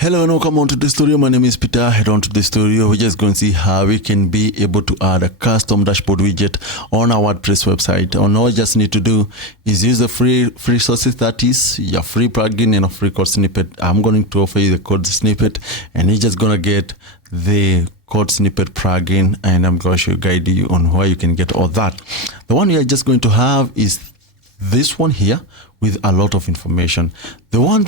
Hello and welcome on to the studio. My name is Peter. Head on to the studio. We're just going to see how we can be able to add a custom dashboard widget on our WordPress website. And all you just need to do is use the free sources, that is your free plugin and a free code snippet. I'm going to offer you the code snippet, and you're just going to get the code snippet plugin, and I'm going to guide you on where you can get all that. The one you're just going to have is this one here with a lot of information. The one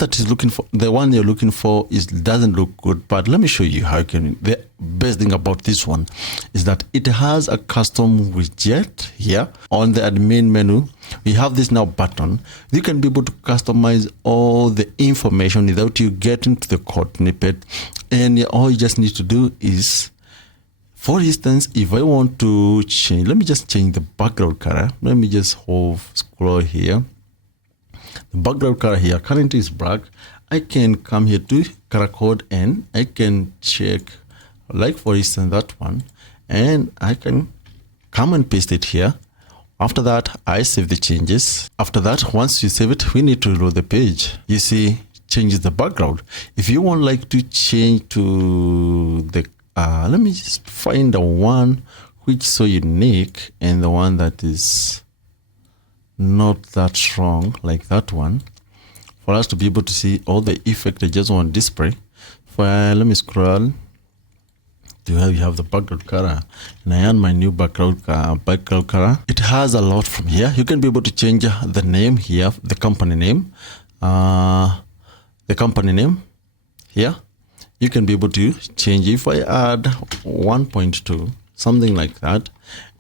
you're looking for doesn't look good, but let me show you how you can. The best thing about this one is that it has a custom widget here on the admin menu. We have this now button. You can be able to customize all the information without you getting to the code snippet, and all you just need to do is, for instance, if I want to change, let me just change the background color. Let me just scroll here. The background color here currently is black. I can come here to color code and I can check, like for instance that one, and I can come and paste it here. After that, I save the changes. After that, once you save it, we need to reload the page. You see, changes the background. If you want like to change to the let me just find the one which is so unique and the one that is not that strong, like that one, for us to be able to see all the effect I just want to display. Let me scroll to where we have the background color, and I add my new background color. It has a lot from here. You can be able to change the name here, the company name here. You can be able to change. If I add 1.2, something like that,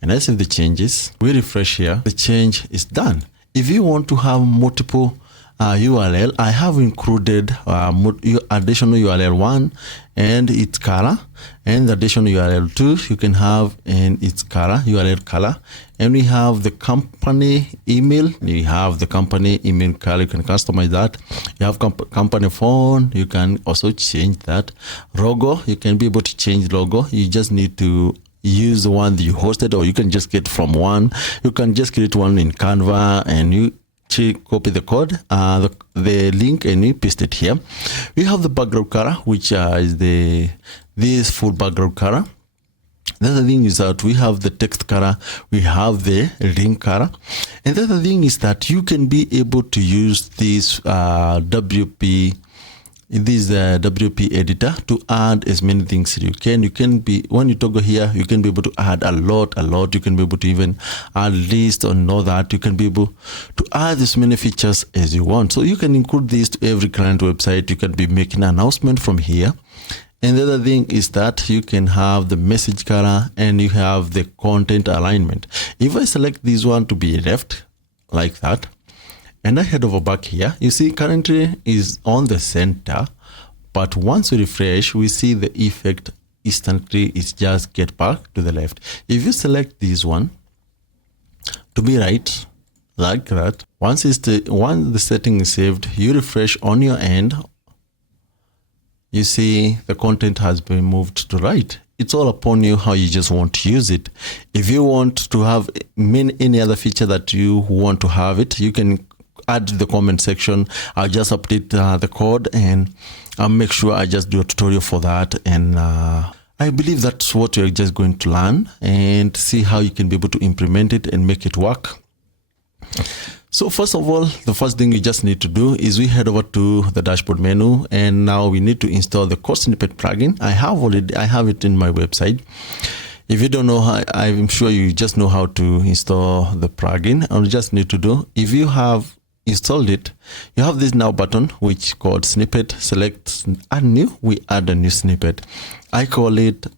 and I save the changes, we refresh here, the change is done. If you want to have multiple URL, I have included additional URL 1 and its color, and additional URL 2 you can have in its color, URL color, and we have the company email. You have the company email color, you can customize that. You have company phone, you can also change that. Logo, you can be able to change logo. You just need to use the one that you hosted, or you can just get from one. You can just create one in Canva and you copy the code, the link, and you paste it here. We have the background color, which is this full background color. The other thing is that we have the text color, we have the link color, and the other thing is that you can be able to use this WP editor to add as many things as you can. You can be, when you toggle here, you can be able to add a lot. You can be able to even add list or know that. You can be able to add as many features as you want. So you can include this to every client website. You can be making an announcement from here. And the other thing is that you can have the message color and you have the content alignment. If I select this one to be left like that, and I head over back here, you see currently is on the center, but once we refresh, we see the effect instantly. It's just get back to the left. If you select this one to be right, like that, once the setting is saved, you refresh on your end, you see the content has been moved to right. It's all upon you how you just want to use it. If you want to have any other feature that you want to have it, you can add to the comment section. I'll just update the code, and I'll make sure I just do a tutorial for that. And I believe that's what you're just going to learn and see how you can be able to implement it and make it work. So first of all, the first thing you just need to do is we head over to the dashboard menu, and now we need to install the code snippet plugin. I have it in my website. If you don't know how, I'm sure you just know how to install the plugin. All you just need to do, if you have installed it, you have this now button which called snippet. Select add new. We add a new snippet. I call it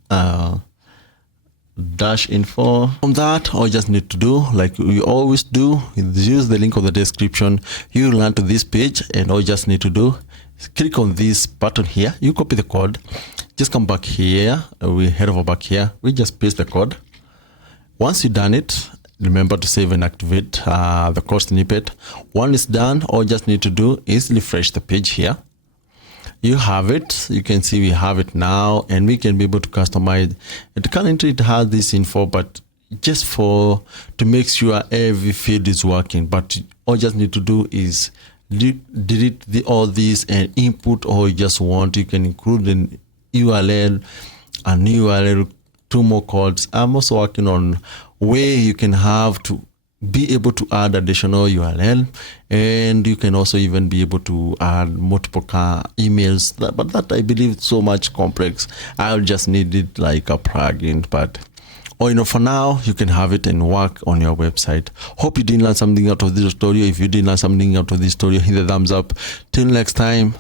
dash info. From that, all you just need to do, like we always do, is use the link of the description. You will land to this page, and all you just need to do is click on this button here. You copy the code, just come back here. We head over back here. We just paste the code. Once you've done it, remember to save and activate the code snippet. When it's done, all you just need to do is refresh the page here. You have it. You can see we have it now, and we can be able to customize it. Currently it has this info, but just to make sure every field is working. But all you just need to do is delete all these and input all you just want. You can include an URL, a new URL, 2 more codes. I'm also working on where you can have to be able to add additional URL, and you can also even be able to add multiple emails, but that I believe is so much complex. I'll just need it like a plugin, but for now you can have it and work on your website. Hope you did learn something out of this tutorial. If you did learn something out of this tutorial, hit the thumbs up. Till next time.